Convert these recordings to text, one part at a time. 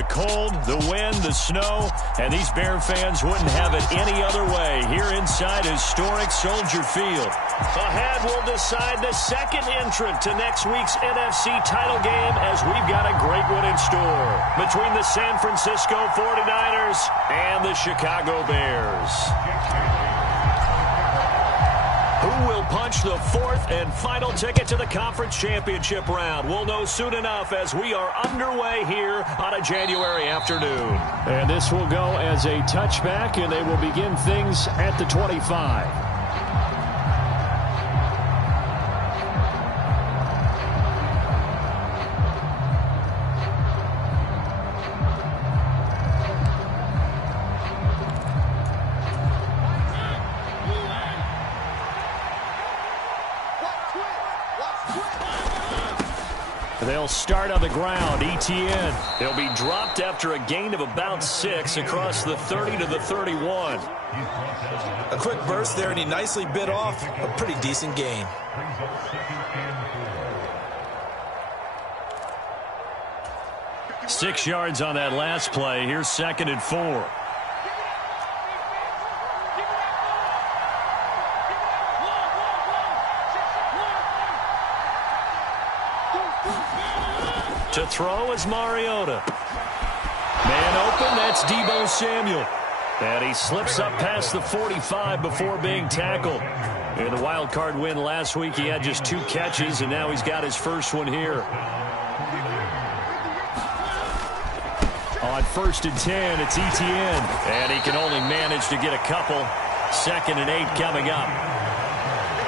the cold, the wind, the snow, and these Bear fans wouldn't have it any other way here inside historic Soldier Field. Ahead, we'll decide the second entrant to next week's NFC title game as we've got a great one in store between the San Francisco 49ers and the Chicago Bears. Who will punch the fourth and final ticket to the conference championship round? We'll know soon enough as we are underway here on a January afternoon. And this will go as a touchback, and they will begin things at the 25. They'll start on the ground. Etienne. They'll be dropped after a gain of about 6 across the 30 to the 31. A quick burst there, and he nicely bit off a pretty decent gain. Six yards on that last play. Here's 2nd and 4. To throw is Mariota. Man open, that's Deebo Samuel. And he slips up past the 45 before being tackled. In the wild card win last week, he had just 2 catches, and now he's got his first one here. On 1st and 10, it's Etienne. And he can only manage to get a couple. 2nd and 8 coming up.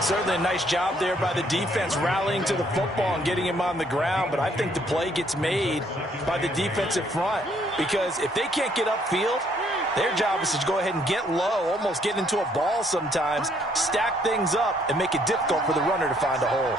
Certainly a nice job there by the defense rallying to the football and getting him on the ground, but I think the play gets made by the defensive front because if they can't get upfield, their job is to go ahead and get low, almost get into a ball sometimes, stack things up, and make it difficult for the runner to find a hole.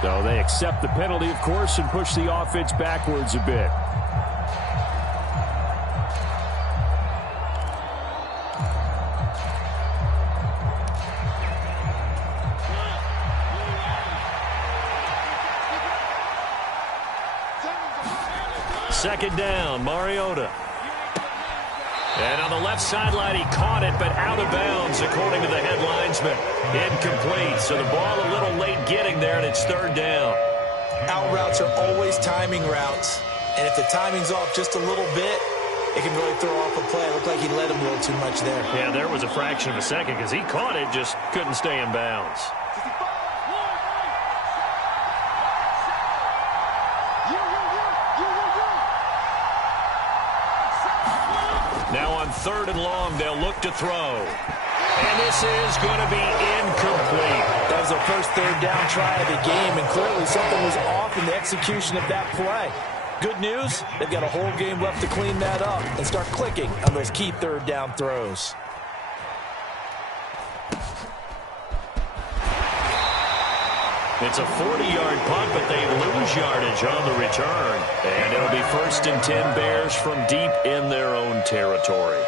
So they accept the penalty, of course, and push the offense backwards a bit. Second down, Mariota. And on the left sideline, he caught it, but out of bounds, according to the head linesman. Incomplete, so the ball a little late getting there, and it's 3rd down. Out routes are always timing routes, and if the timing's off just a little bit, it can really throw off a play. It looked like he let him a little too much there. Yeah, there was a fraction of a second because he caught it, just couldn't stay in bounds. Now on 3rd and long, they'll look to throw. And this is going to be incomplete. That was their first 3rd down try of the game, and clearly something was off in the execution of that play. Good news, they've got a whole game left to clean that up and start clicking on those key 3rd down throws. It's a 40-yard punt, but they lose yardage on the return. And it'll be 1st and 10 Bears from deep in their own territory.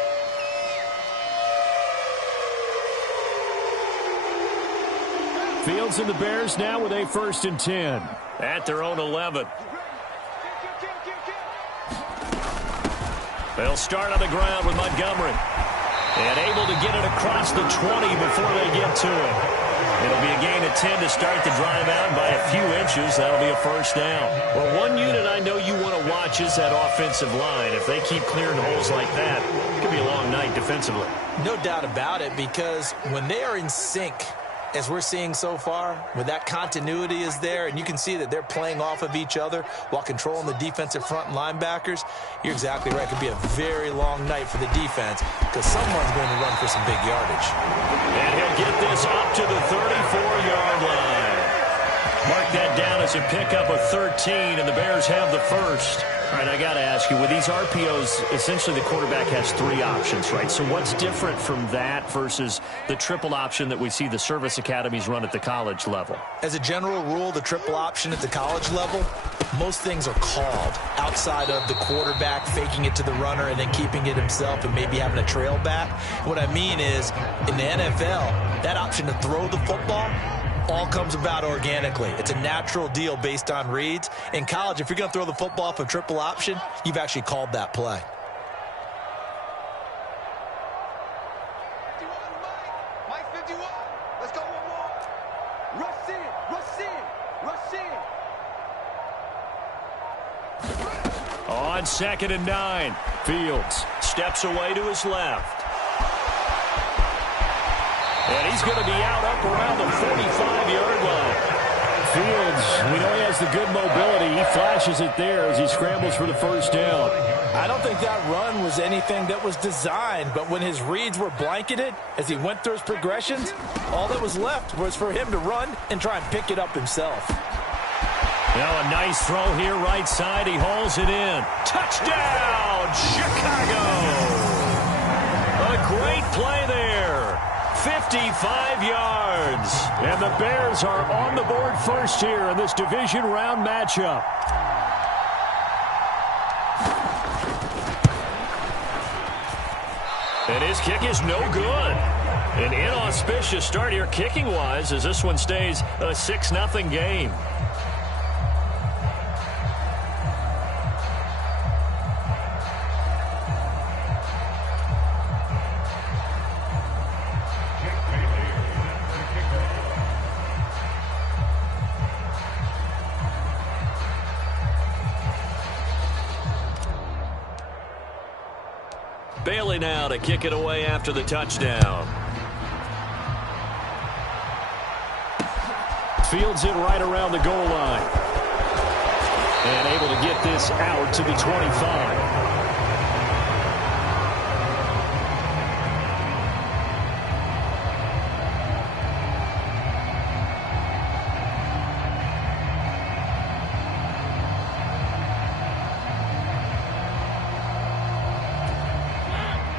Fields and the Bears now with a 1st and 10. At their own 11. They'll start on the ground with Montgomery. And able to get it across the 20 before they get to it. It'll be a gain of 10 to start the drive out by a few inches. That'll be a 1st down. Well, one unit I know you want to watch is that offensive line. If they keep clearing holes like that, it could be a long night defensively. No doubt about it, because when they are in sync, as we're seeing so far, when that continuity is there, and you can see that they're playing off of each other while controlling the defensive front and linebackers, you're exactly right. It could be a very long night for the defense because someone's going to run for some big yardage. And he'll get this up to the 34-yard line. Mark that down as a pickup of 13, and the Bears have the first. All right, I got to ask you, with these RPOs, essentially the quarterback has 3 options, right? So what's different from that versus the triple option that we see the service academies run at the college level? As a general rule, the triple option at the college level most things are called outside of the quarterback faking it to the runner and then keeping it himself and maybe having a trail back. What I mean is, in the NFL, that option to throw the football all comes about organically. It's a natural deal based on reads. In college, if you're going to throw the football for triple option, you've actually called that play. On 2nd and 9, Fields steps away to his left. And he's going to be out up around the 45-yard line. Fields, we know he has the good mobility. He flashes it there as he scrambles for the first down. I don't think that run was anything that was designed, but when his reads were blanketed, as he went through his progressions, all that was left was for him to run and try and pick it up himself. Now a nice throw here, right side. He hauls it in. Touchdown, Chicago! A great play there. 55 yards. And the Bears are on the board first here in this division round matchup. And his kick is no good. An inauspicious start here kicking-wise as this one stays a 6-0 game. Bailey now to kick it away after the touchdown. Fields it right around the goal line. And able to get this out to the 25.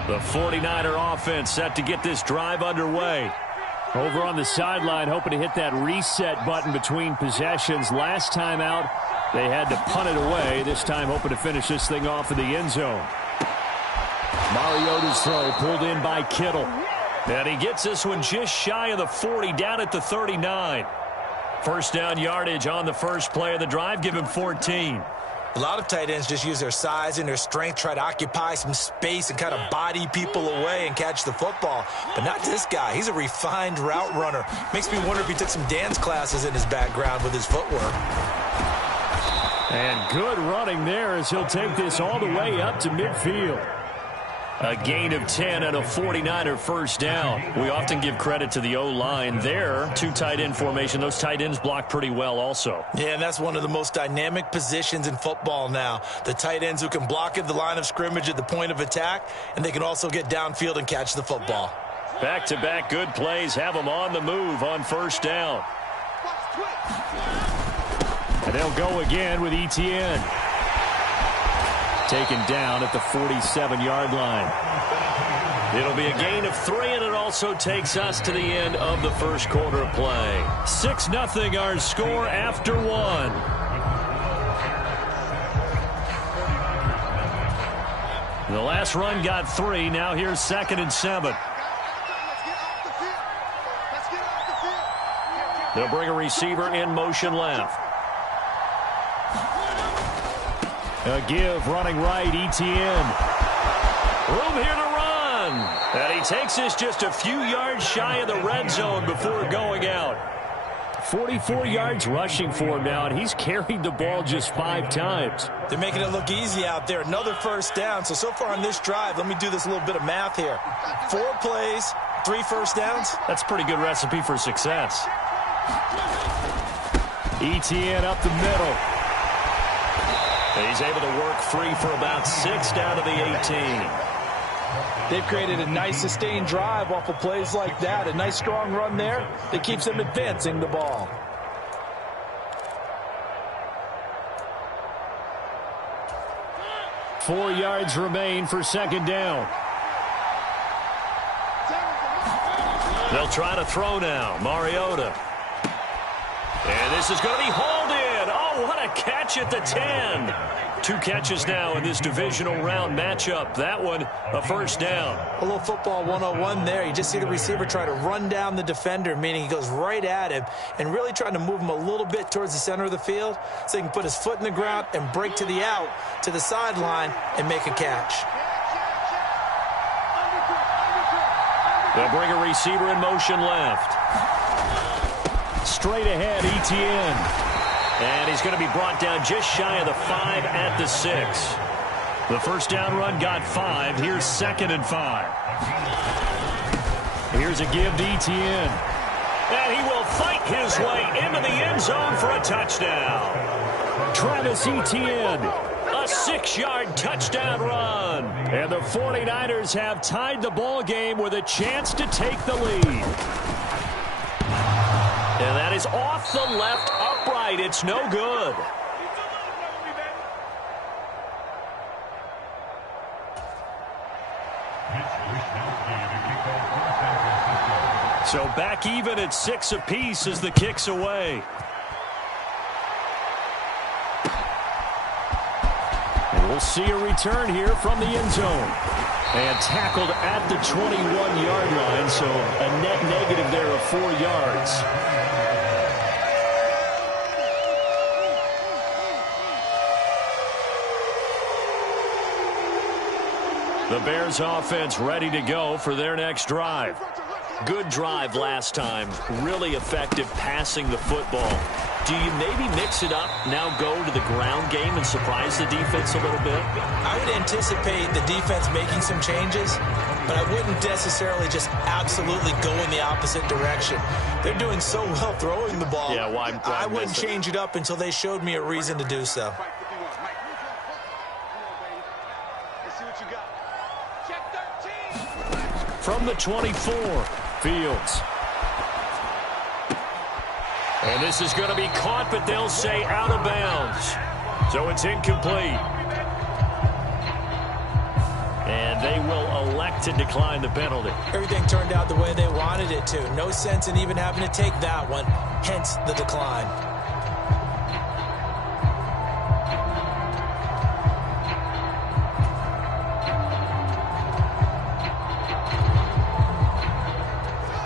The 49er offense set to get this drive underway. Over on the sideline, hoping to hit that reset button between possessions. Last time out, they had to punt it away. This time, hoping to finish this thing off in the end zone. Mariota's throw pulled in by Kittle. And he gets this one just shy of the 40, down at the 39. First down yardage on the first play of the drive. Give him 14. A lot of tight ends just use their size and their strength, try to occupy some space and kind of body people away and catch the football. But not this guy. He's a refined route runner. Makes me wonder if he took some dance classes in his background with his footwork. And good running there as he'll take this all the way up to midfield. A gain of 10 and a 49er first down. We often give credit to the O-line there. Two tight end formation. Those tight ends block pretty well also. Yeah, and that's one of the most dynamic positions in football now. The tight ends who can block at the line of scrimmage at the point of attack, and they can also get downfield and catch the football. Back-to-back good plays have them on the move on first down. And they'll go again with Etienne. Taken down at the 47-yard line. It'll be a gain of 3, and it also takes us to the end of the first quarter of play. 6-0 our score after 1. The last run got 3. Now here's 2nd and 7. They'll bring a receiver in motion left. A give running right, Etienne. Room here to run. And he takes this just a few yards shy of the red zone before going out. 44 yards rushing for him now, and he's carried the ball just 5 times. They're making it look easy out there. Another first down. So far on this drive, let me do this little bit of math here. 4 plays, 3 first downs. That's a pretty good recipe for success. Etienne up the middle. He's able to work free for about 6 down to the 18. They've created a nice sustained drive off of plays like that. A nice strong run there that keeps them advancing the ball. Four yards remain for 2nd down. They'll try to throw now. Mariota. And this is going to be hauled in. Oh, what a catch catch at the 10. 2 catches now in this divisional round matchup. That one, a first down. A little football 101 there. You just see the receiver try to run down the defender, meaning he goes right at him and really trying to move him a little bit towards the center of the field so he can put his foot in the ground and break to the out, to the sideline, and make a catch. They'll bring a receiver in motion left. Straight ahead, Etienne. And he's going to be brought down just shy of the 5 at the 6. The first down run got 5. Here's 2nd and 5. Here's a give to Etienne. And he will fight his way into the end zone for a touchdown. Travis Etienne, a 6-yard touchdown run. And the 49ers have tied the ball game with a chance to take the lead. And that is off the left upright. It's no good. So back even at 6 apiece as the kick's away. And we'll see a return here from the end zone. And tackled at the 21-yard line, so a net negative there of 4 yards. The Bears offense ready to go for their next drive. Good drive last time. Really effective passing the football. Do you maybe mix it up, now go to the ground game and surprise the defense a little bit? I would anticipate the defense making some changes, but I wouldn't necessarily just absolutely go in the opposite direction. They're doing so well throwing the ball. Yeah, why I wouldn't change it up until they showed me a reason to do so. From the 24, Fields. And this is going to be caught, but they'll say out of bounds. So it's incomplete. And they will elect to decline the penalty. Everything turned out the way they wanted it to. No sense in even having to take that one, hence the decline.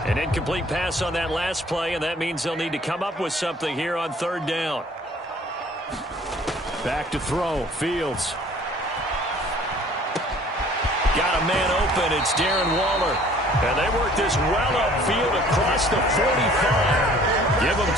An incomplete pass on that last play, and that means they'll need to come up with something here on 3rd down. Back to throw, Fields. Got a man open, it's Darren Waller. And they work this well upfield across the 45. Give them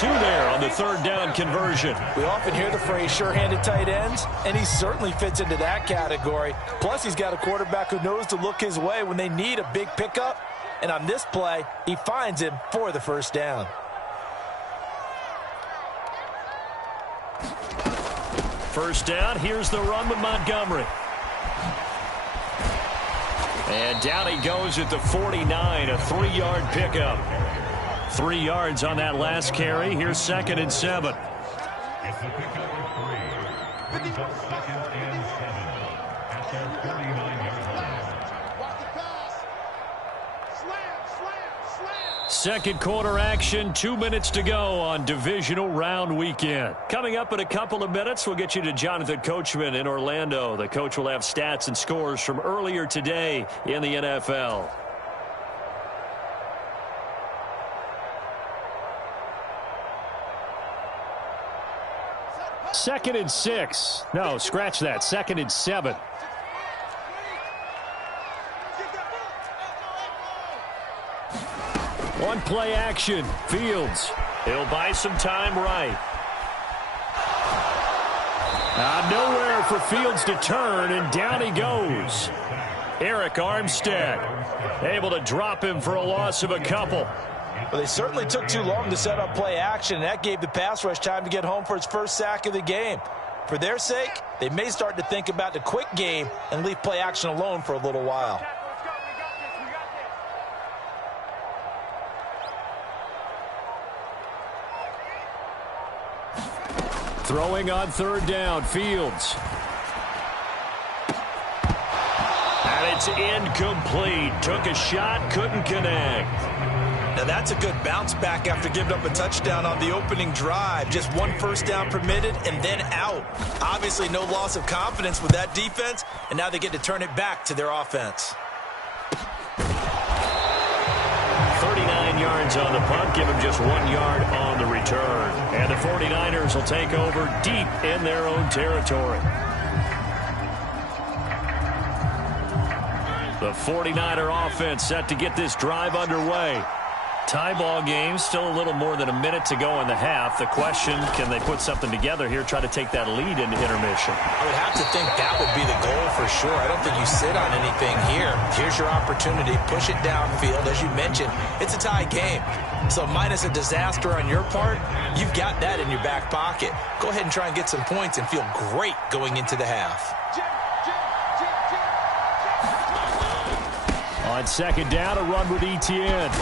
22 there on the 3rd down conversion. We often hear the phrase sure-handed tight ends, and he certainly fits into that category. Plus, he's got a quarterback who knows to look his way when they need a big pickup. And on this play, he finds him for the first down. First down, here's the run with Montgomery. And down he goes at the 49, a 3-yard pickup. 3 yards on that last carry. Here's 2nd and 7. It's the pickup of 3. 2nd and 7 at their 49-yard line. Second quarter action, 2 minutes to go on divisional round weekend. Coming up in a couple of minutes, we'll get you to Jonathan Coachman in Orlando. The coach will have stats and scores from earlier today in the NFL. Second and 6. No, scratch that. 2nd and 7. One play action. Fields. He'll buy some time right. Nowhere for Fields to turn, and down he goes. Eric Armstead able to drop him for a loss of a couple. Well, they certainly took too long to set up play action, and that gave the pass rush time to get home for its first sack of the game. For their sake, they may start to think about the quick game and leave play action alone for a little while. Throwing on 3rd down, Fields. And it's incomplete. Took a shot, couldn't connect. Now that's a good bounce back after giving up a touchdown on the opening drive. Just one first down permitted and then out. Obviously no loss of confidence with that defense, and now they get to turn it back to their offense. 39 yards on the punt, give him just 1 yard on the return. And the 49ers will take over deep in their own territory. The 49er offense set to get this drive underway. Tie ball game, still a little more than a minute to go in the half. The question, can they put something together here, try to take that lead into intermission? I would have to think that would be the goal for sure. I don't think you sit on anything here. Here's your opportunity. Push it downfield. As you mentioned, it's a tie game. So minus a disaster on your part, you've got that in your back pocket. Go ahead and try and get some points and feel great going into the half. On second down, a run with Etienne.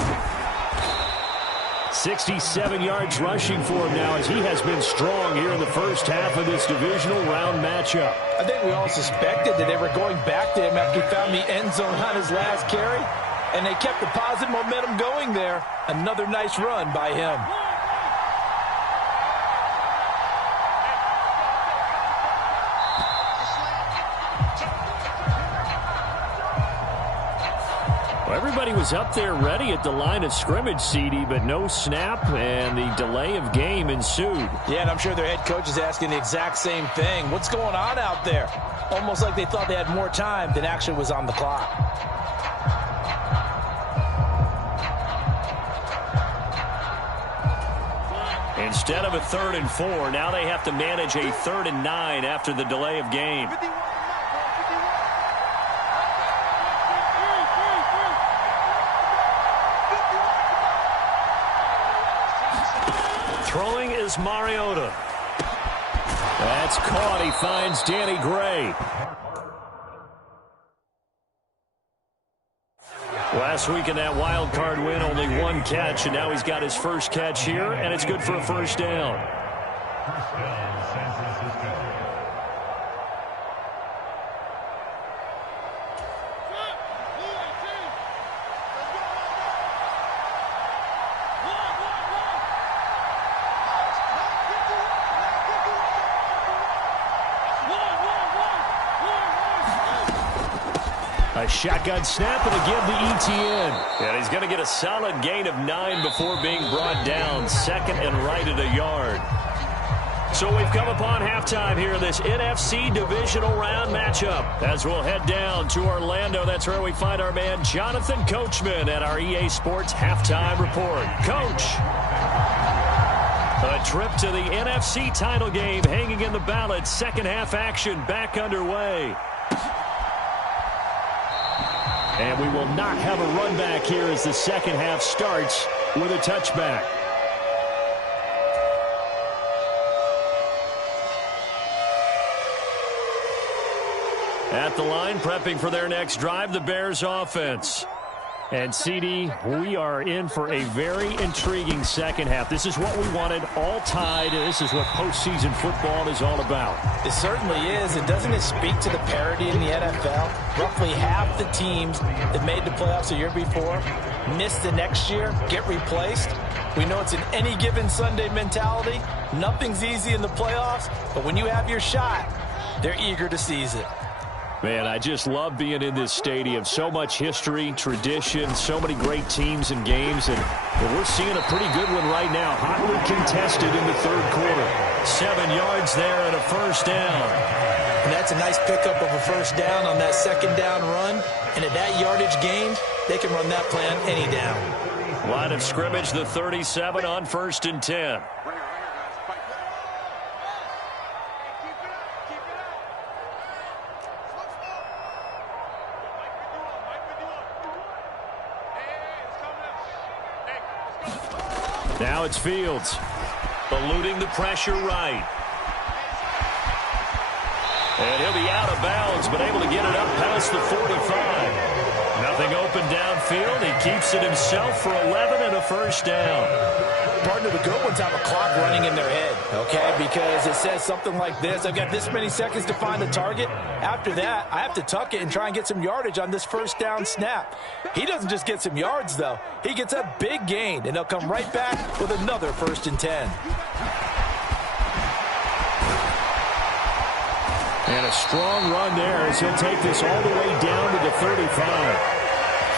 67 yards rushing for him now as he has been strong here in the first half of this divisional round matchup. I think we all suspected that they were going back to him after he found the end zone on his last carry, and they kept the positive momentum going there. Another nice run by him. Everybody was up there ready at the line of scrimmage, CD, but no snap, and the delay of game ensued. Yeah, and I'm sure their head coach is asking the exact same thing. What's going on out there? Almost like they thought they had more time than actually was on the clock. Instead of a 3rd and 4, now they have to manage a 3rd and 9 after the delay of game. Throwing is Mariota. That's caught. He finds Danny Gray. Last week in that wild card win, only 1 catch, and now he's got his first catch here, and it's good for a first down. First down, San Francisco. A shotgun snap and again to Etienne. And he's going to get a solid gain of 9 before being brought down. Second and right at a yard. So we've come upon halftime here in this NFC divisional round matchup. As we'll head down to Orlando, that's where we find our man Jonathan Coachman at our EA Sports Halftime Report. Coach. A trip to the NFC title game hanging in the balance. Second half action back underway. And we will not have a run back here as the second half starts with a touchback. At the line, prepping for their next drive, the Bears offense. And, CD, we are in for a very intriguing second half. This is what we wanted, all tied, and this is what postseason football is all about. It certainly is. And doesn't it speak to the parity in the NFL? Roughly half the teams that made the playoffs the year before miss the next year, get replaced. We know it's an any given Sunday mentality. Nothing's easy in the playoffs, but when you have your shot, they're eager to seize it. Man, I just love being in this stadium. So much history, tradition, so many great teams and games, and we're seeing a pretty good one right now. Hotly contested in the third quarter. 7 yards there and a first down. And that's a nice pickup of a first down on that second down run. And at that yardage gained, they can run that play on any down. Line of scrimmage, the 37 on 1st and 10. Now it's Fields, eluding the pressure right. And he'll be out of bounds, but able to get it up past the 45. Nothing open downfield. He keeps it himself for 11 and a first down. Partner, the good ones have a clock running in their head, okay? Because it says something like this. I've got this many seconds to find the target. After that, I have to tuck it and try and get some yardage on this first down snap. He doesn't just get some yards, though. He gets a big gain, and they'll come right back with another 1st and 10. And a strong run there as he'll take this all the way down to the 35.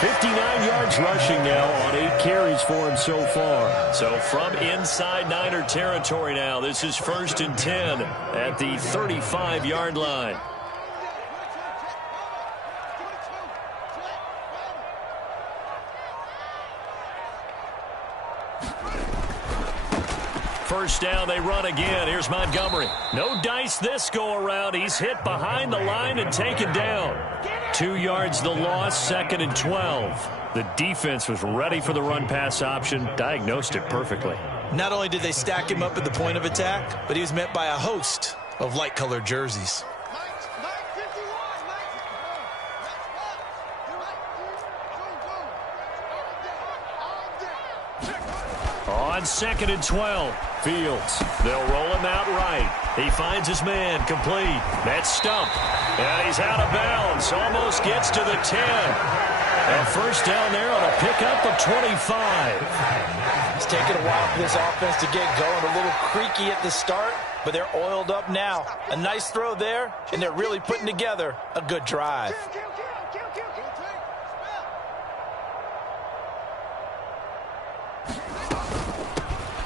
59 yards rushing now on 8 carries for him so far. So from inside Niner territory now, this is 1st and 10 at the 35-yard line. First down, they run again. Here's Montgomery. No dice this go-around. He's hit behind the line and taken down. 2 yards the loss, 2nd and 12. The defense was ready for the run-pass option, diagnosed it perfectly. Not only did they stack him up at the point of attack, but he was met by a host of light-colored jerseys. On 2nd and 12, Fields. They'll roll him out right. He finds his man complete. That's stumped. And he's out of bounds. Almost gets to the 10. A first down there on a pickup of 25. It's taken a while for this offense to get going. A little creaky at the start, but they're oiled up now. A nice throw there, and they're really putting together a good drive.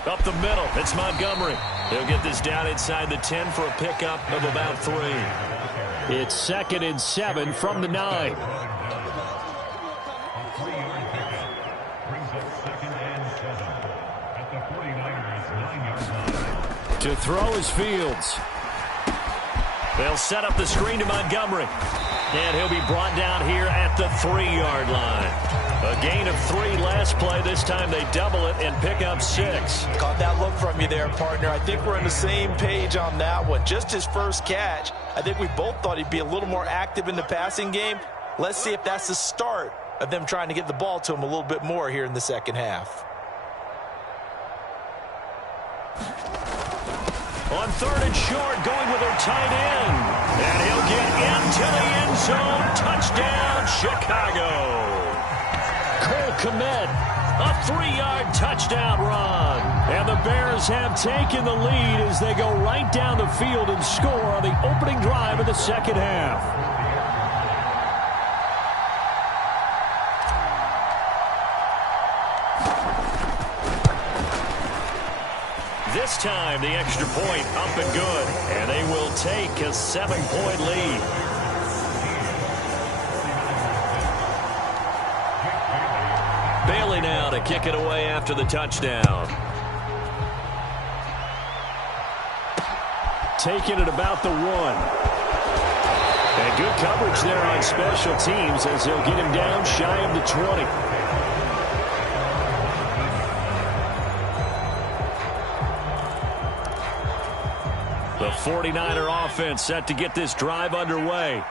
Up the middle, it's Montgomery. They'll get this down inside the 10 for a pickup of about 3. It's 2nd and 7 from the 9. To throw is Fields. They'll set up the screen to Montgomery. And he'll be brought down here at the 3-yard line. A gain of 3 last play. This time they double it and pick up 6. Caught that look from you there, partner. I think we're on the same page on that one. Just his first catch. I think we both thought he'd be a little more active in the passing game. Let's see if that's the start of them trying to get the ball to him a little bit more here in the second half. On 3rd and short, going with their tight end. And he'll get into the end zone. Touchdown, Chicago. Cole Kmet, a 3-yard touchdown run. And the Bears have taken the lead as they go right down the field and score on the opening drive of the second half. This time, the extra point up and good. And they will take a 7-point lead. Bailey now to kick it away after the touchdown. Taking it about the 1. And good coverage there on special teams as they'll get him down shy of the 20. The 49er offense set to get this drive underway.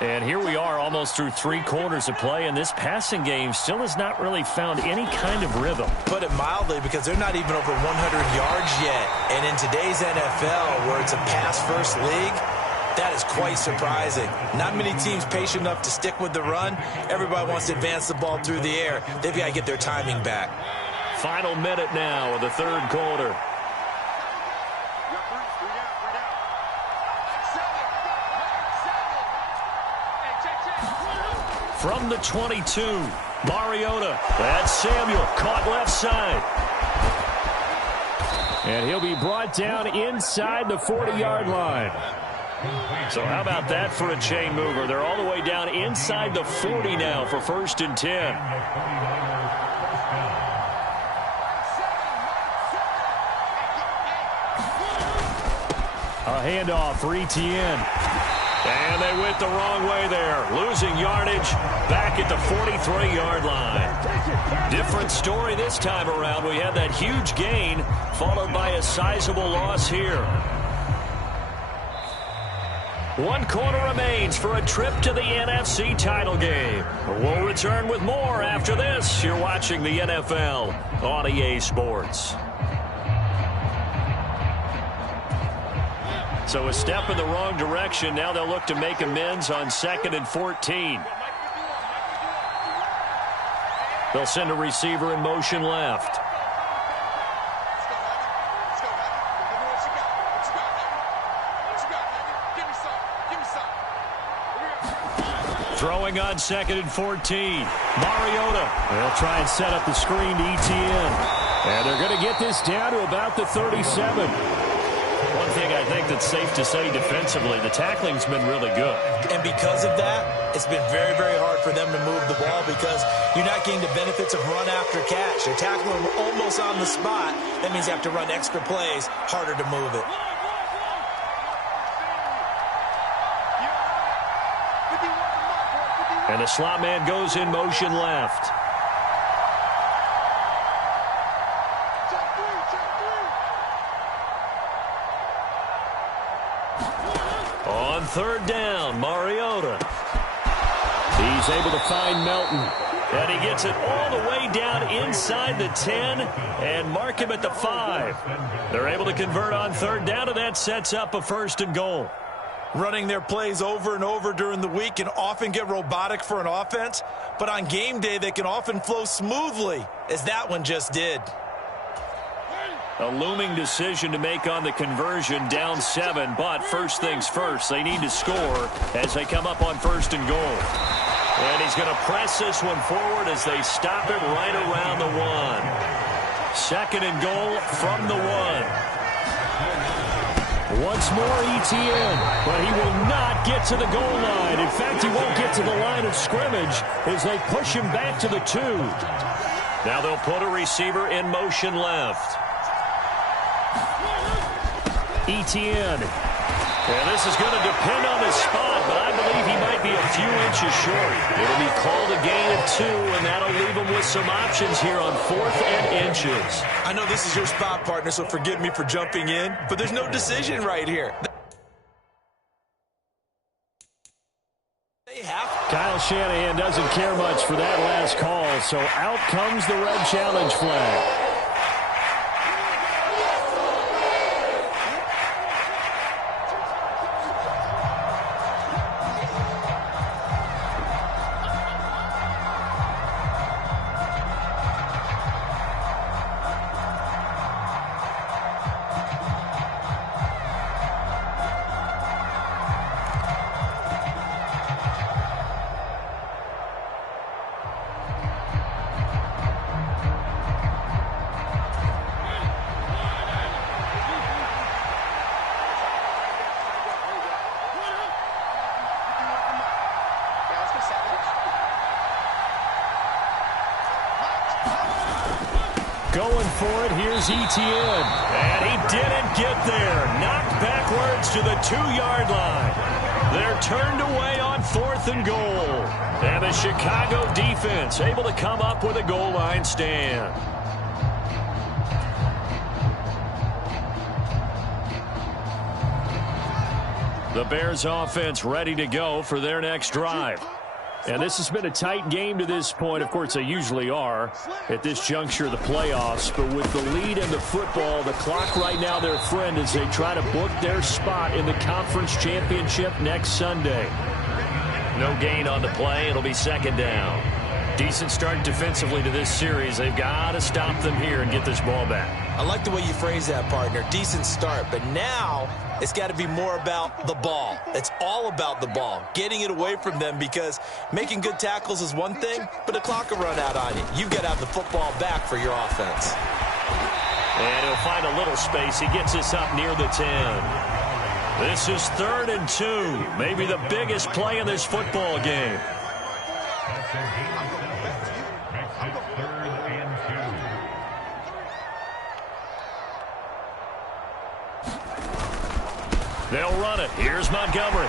And here we are almost through 3 quarters of play, and this passing game still has not really found any kind of rhythm. Put it mildly, because they're not even over 100 yards yet. And in today's NFL, where it's a pass-first league, that is quite surprising. Not many teams patient enough to stick with the run. Everybody wants to advance the ball through the air. They've got to get their timing back. Final minute now of the 3rd quarter. From the 22, Mariota. That's Samuel, caught left side. And he'll be brought down inside the 40-yard line. So how about that for a chain mover? They're all the way down inside the 40 now for 1st and 10. A handoff for Etienne. And they went the wrong way there. Losing yardage back at the 43-yard line. Different story this time around. We had that huge gain followed by a sizable loss here. 1 quarter remains for a trip to the NFC title game. We'll return with more after this. You're watching the NFL on EA Sports. So a step in the wrong direction. Now they'll look to make amends on 2nd and 14. They'll send a receiver in motion left. Throwing on 2nd and 14. Mariota. They'll try and set up the screen to ETN. And they're going to get this down to about the 37. One thing I think that's safe to say defensively, the tackling's been really good. And because of that, it's been very, very hard for them to move the ball because you're not getting the benefits of run after catch. They're tackling them almost on the spot. That means you have to run extra plays, harder to move it. And the slot man goes in motion left. On 3rd down, Mariota. He's able to find Melton. And he gets it all the way down inside the 10 and mark him at the 5. They're able to convert on 3rd down, and that sets up a 1st and goal. Running their plays over and over during the week can often get robotic for an offense, but on game day they can often flow smoothly, as that one just did. A looming decision to make on the conversion, down 7, but first things first, they need to score as they come up on 1st and goal. And he's going to press this one forward as they stop it right around the 1. 2nd and goal from the 1. Once more ETN, but he will not get to the goal line. In fact, he won't get to the line of scrimmage as they push him back to the 2. Now they'll put a receiver in motion left. ETN. And this is going to depend on his spot, but I believe he might be a few inches short. It'll be called a gain of 2, and that'll leave him with some options here on 4th and inches. I know this is your spot, partner, so forgive me for jumping in, but there's no decision right here. Kyle Shanahan doesn't care much for that last call, so out comes the red challenge flag. Going for it, here's ETN. And he didn't get there. Knocked backwards to the 2-yard line. They're turned away on 4th and goal. And the Chicago defense able to come up with a goal line stand. The Bears offense ready to go for their next drive. And this has been a tight game to this point. Of course, they usually are at this juncture of the playoffs. But with the lead in the football, the clock right now their friend as they try to book their spot in the conference championship next Sunday. No gain on the play. It'll be 2nd down. Decent start defensively to this series. They've got to stop them here and get this ball back. I like the way you phrase that, partner. Decent start. But now it's got to be more about the ball. It's all about the ball. Getting it away from them because making good tackles is one thing, but the clock will run out on you. You've got to have the football back for your offense. And he'll find a little space. He gets this up near the 10. This is 3rd and 2. Maybe the biggest play in this football game. They'll run it. Here's Montgomery.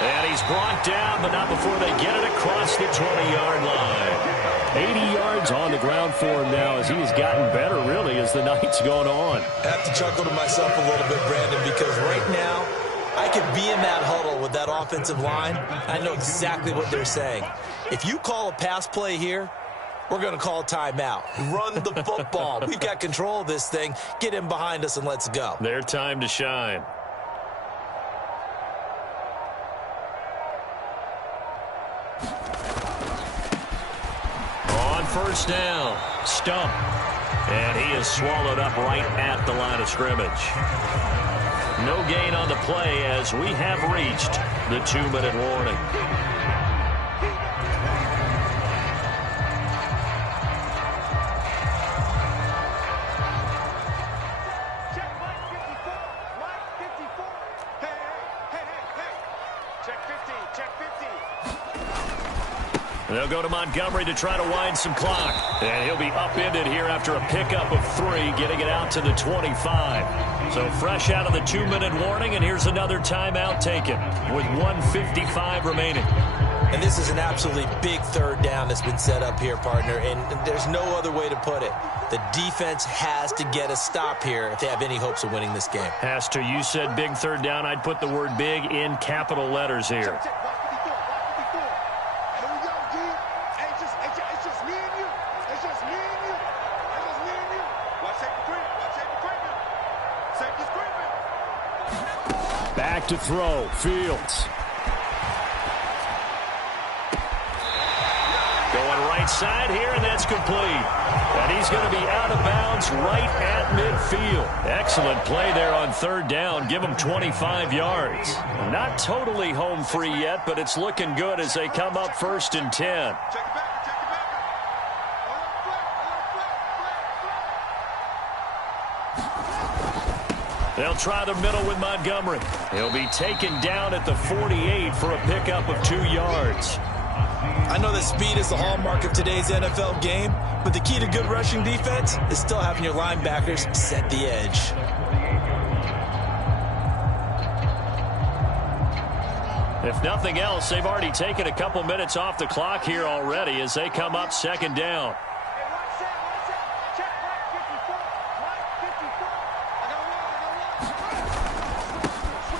And he's brought down, but not before they get it across the 20-yard line. 80 yards on the ground for him now as he has gotten better, really, as the night's gone on. I have to chuckle to myself a little bit, Brandon, because right now I could be in that huddle with that offensive line. I know exactly what they're saying. If you call a pass play here, we're going to call a timeout. Run the football. We've got control of this thing. Get him behind us and let's go. Their time to shine. On first down, Stump. And he is swallowed up right at the line of scrimmage. No gain on the play as we have reached the 2-minute warning. They'll go to Montgomery to try to wind some clock. And he'll be upended here after a pickup of 3, getting it out to the 25. So fresh out of the 2-minute warning, and here's another timeout taken with 1:55 remaining. And this is an absolutely big third down that's been set up here, partner, and there's no other way to put it. The defense has to get a stop here if they have any hopes of winning this game. Has to. You said big third down. I'd put the word big in capital letters here. Back to throw, Fields. Going right side here, and that's complete. And he's going to be out of bounds right at midfield. Excellent play there on third down. Give him 25 yards. Not totally home free yet, but it's looking good as they come up 1st and 10. They'll try the middle with Montgomery. He'll be taken down at the 48 for a pickup of 2 yards. I know that speed is the hallmark of today's NFL game, but the key to good rushing defense is still having your linebackers set the edge. If nothing else, they've already taken a couple minutes off the clock here already as they come up 2nd down.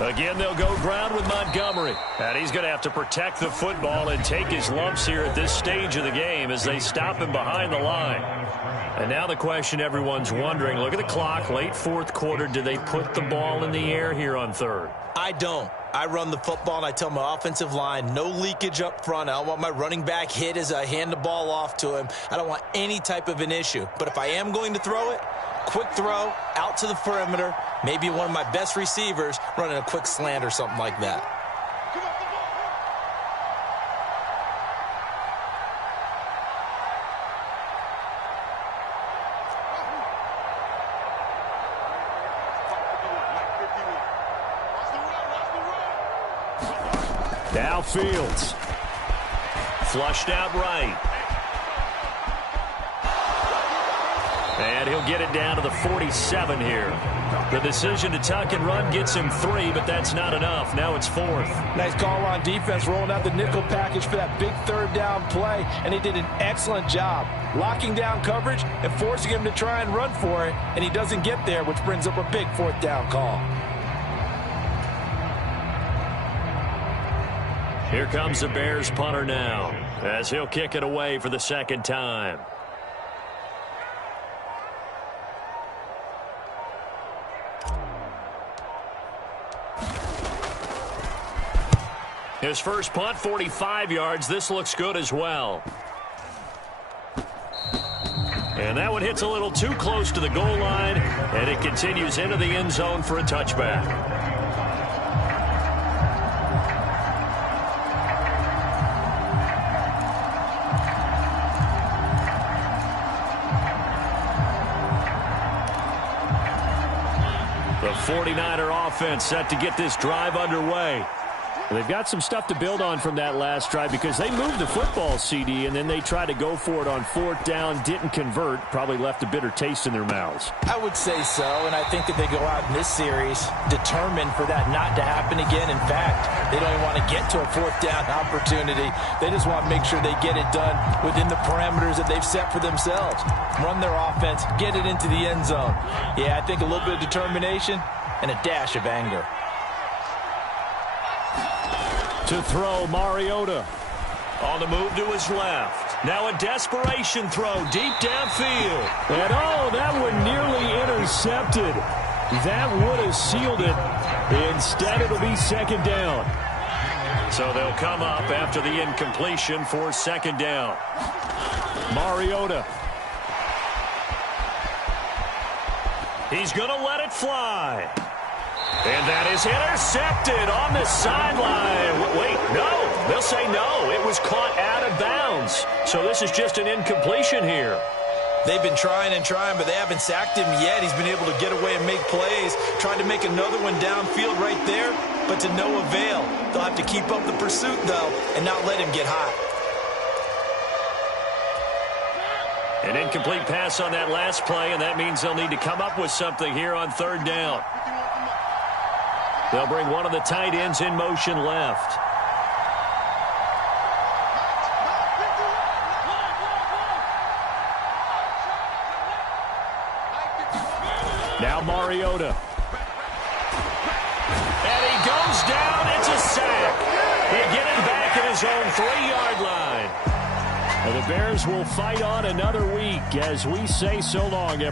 Again, they'll go ground with Montgomery. And he's going to have to protect the football and take his lumps here at this stage of the game as they stop him behind the line. And now the question everyone's wondering, look at the clock, late 4th quarter. Do they put the ball in the air here on 3rd? I don't. I run the football, and I tell my offensive line, no leakage up front. I don't want my running back hit as I hand the ball off to him. I don't want any type of an issue. But if I am going to throw it, quick throw out to the perimeter, maybe one of my best receivers running a quick slant or something like that. Now Fields. Flushed out right. And he'll get it down to the 47 here. The decision to tuck and run gets him 3, but that's not enough. Now it's 4th. Nice call on defense, rolling out the nickel package for that big third down play, and he did an excellent job locking down coverage and forcing him to try and run for it, and he doesn't get there, which brings up a big 4th down call. Here comes the Bears punter now as he'll kick it away for the 2nd time. His first punt, 45 yards. This looks good as well. And that one hits a little too close to the goal line, and it continues into the end zone for a touchback. The 49er offense set to get this drive underway. They've got some stuff to build on from that last drive because they moved the football, CD, and then they tried to go for it on 4th down, didn't convert, probably left a bitter taste in their mouths. I would say so, and I think that they go out in this series determined for that not to happen again. In fact, they don't even want to get to a 4th down opportunity. They just want to make sure they get it done within the parameters that they've set for themselves. Run their offense, get it into the end zone. Yeah, I think a little bit of determination and a dash of anger. To throw, Mariota. On the move to his left. Now a desperation throw deep downfield. And that one nearly intercepted. That would have sealed it. Instead, it'll be second down. So they'll come up after the incompletion for second down. Mariota. He's going to let it fly. And that is intercepted on the sideline. Wait, no. They'll say no. It was caught out of bounds. So this is just an incompletion here. They've been trying and trying, but they haven't sacked him yet. He's been able to get away and make plays. Tried to make another one downfield right there, but to no avail. They'll have to keep up the pursuit, though, and not let him get hot. An incomplete pass on that last play, and that means they'll need to come up with something here on third down. They'll bring one of the tight ends in motion left. Now Mariota. And he goes down. It's a sack. They get him back at his own 3-yard line. And the Bears will fight on another week as we say so long, everyone.